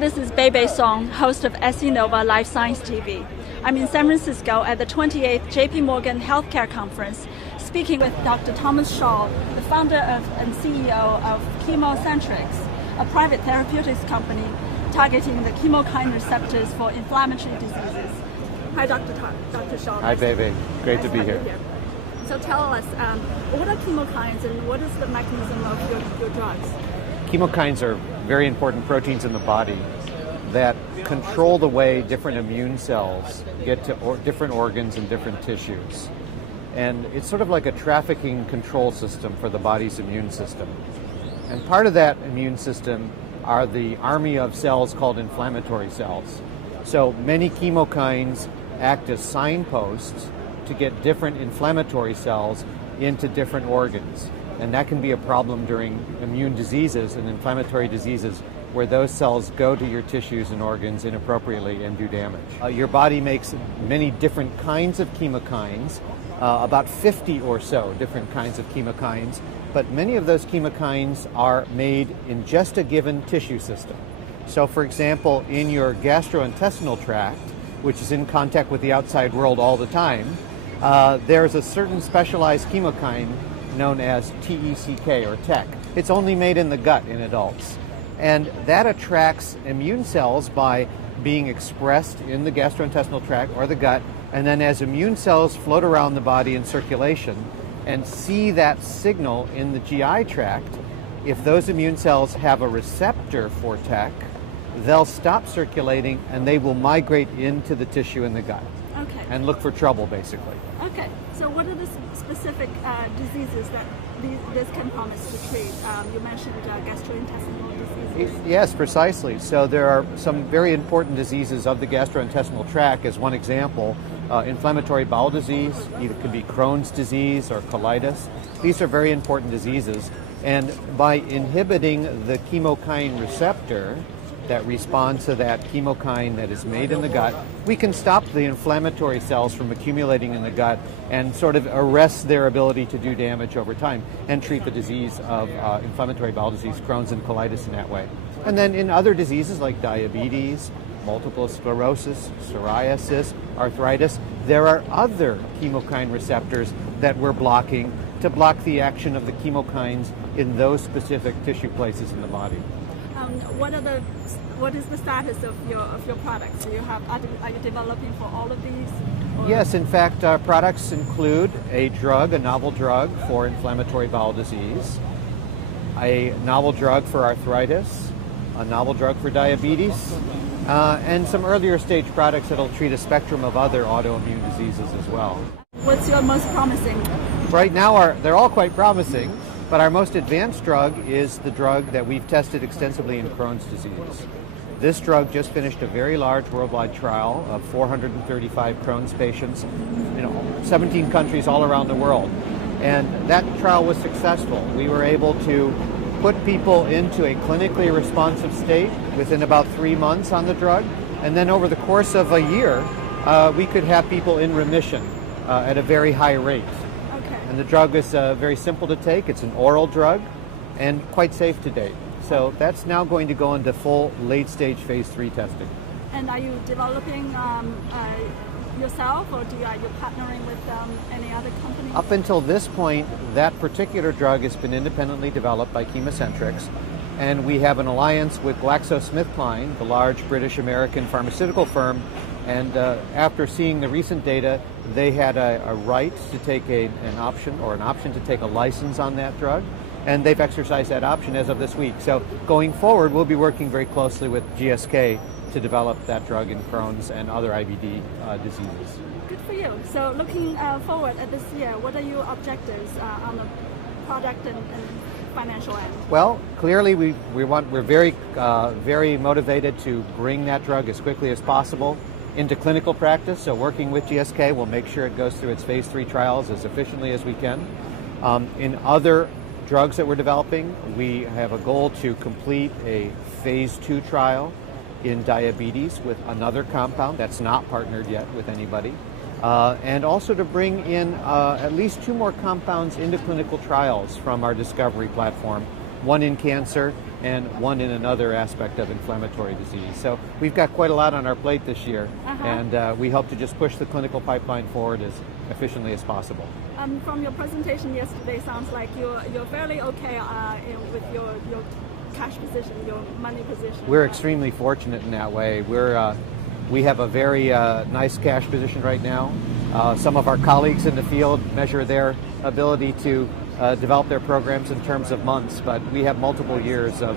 this is Beibei Song, host of SC Nova Life Science TV. I'm in San Francisco at the 28th JP Morgan Healthcare Conference, speaking with Dr. Thomas Schall, the founder and CEO of ChemoCentryx, a private therapeutics company targeting the chemokine receptors for inflammatory diseases. Hi, Dr. Schall. Hi, Beibei. Great to be here. So tell us, what are chemokines and what is the mechanism of your drugs? Chemokines are very important proteins in the body that control the way different immune cells get to different organs and different tissues. And it's sort of like a trafficking control system for the body's immune system. And part of that immune system are the army of cells called inflammatory cells. So many chemokines act as signposts to get different inflammatory cells into different organs. And that can be a problem during immune diseases and inflammatory diseases where those cells go to your tissues and organs inappropriately and do damage. Your body makes many different kinds of chemokines, about 50 or so different kinds of chemokines, but many of those chemokines are made in just a given tissue system. So for example, in your gastrointestinal tract, which is in contact with the outside world all the time, there's a certain specialized chemokine known as TECK or TEC. It's only made in the gut in adults. And that attracts immune cells by being expressed in the gastrointestinal tract or the gut, and then as immune cells float around the body in circulation and see that signal in the GI tract, if those immune cells have a receptor for TEC, they'll stop circulating and they will migrate into the tissue in the gut. Okay. And look for trouble, basically. Okay, so what are the specific diseases that this can promise to treat? You mentioned gastrointestinal diseases. Yes, precisely. So there are some very important diseases of the gastrointestinal tract as one example. Inflammatory bowel disease, either could be Crohn's disease or colitis. These are very important diseases. And by inhibiting the chemokine receptor that responds to that chemokine that is made in the gut, we can stop the inflammatory cells from accumulating in the gut and sort of arrest their ability to do damage over time and treat the disease of inflammatory bowel disease, Crohn's and colitis in that way. And then in other diseases like diabetes, multiple sclerosis, psoriasis, arthritis, there are other chemokine receptors that we're blocking to block the action of the chemokines in those specific tissue places in the body. What is the status of your products? Are you developing for all of these? Or? Yes, in fact, our products include a novel drug for inflammatory bowel disease, a novel drug for arthritis, a novel drug for diabetes, and some earlier stage products that'll treat a spectrum of other autoimmune diseases as well. What's your most promising? Right now, they're all quite promising. But our most advanced drug is the drug that we've tested extensively in Crohn's disease. This drug just finished a very large worldwide trial of 435 Crohn's patients, 17 countries all around the world. And that trial was successful. We were able to put people into a clinically responsive state within about 3 months on the drug. And then over the course of a year, we could have people in remission at a very high rate. And the drug is very simple to take. It's an oral drug and quite safe to date. So that's now going to go into full late-stage phase 3 testing. And are you developing yourself, or are you partnering with any other company? Up until this point, that particular drug has been independently developed by ChemoCentryx, and we have an alliance with GlaxoSmithKline, the large British-American pharmaceutical firm. And after seeing the recent data, they had a right to take an option to take a license on that drug, and they've exercised that option as of this week. So going forward, we'll be working very closely with GSK to develop that drug in Crohn's and other IBD diseases. Good for you. So looking forward at this year, what are your objectives on the product and financial end? Well, clearly we're very motivated to bring that drug as quickly as possible into clinical practice. So working with GSK, we'll make sure it goes through its phase 3 trials as efficiently as we can. In other drugs that we're developing, we have a goal to complete a phase 2 trial in diabetes with another compound that's not partnered yet with anybody. And also to bring in at least 2 more compounds into clinical trials from our discovery platform one in cancer and one in another aspect of inflammatory disease. So we've got quite a lot on our plate this year, and we hope to just push the clinical pipeline forward as efficiently as possible. From your presentation yesterday, sounds like you're fairly okay with your cash position, your money position. We're extremely fortunate in that way. We have a very nice cash position right now. Some of our colleagues in the field measure their ability to develop their programs in terms of months, but we have multiple years of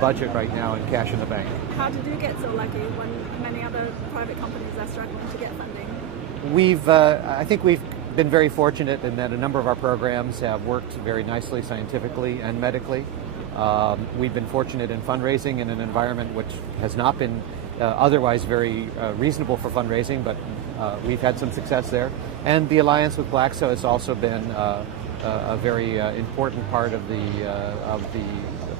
budget right now and cash in the bank. How did you get so lucky when many other private companies are struggling to get funding? I think we've been very fortunate in that a number of our programs have worked very nicely scientifically and medically. We've been fortunate in fundraising in an environment which has not been otherwise very reasonable for fundraising, but we've had some success there. And the alliance with Glaxo has also been a very important part of the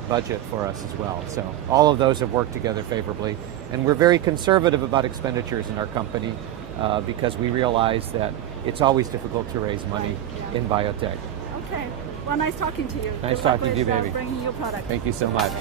budget for us as well. So all of those have worked together favorably, and we're very conservative about expenditures in our company because we realize that it's always difficult to raise money in biotech. Okay. Well, nice talking to you. Nice talking to you, baby. Bringing your product. Thank you so much.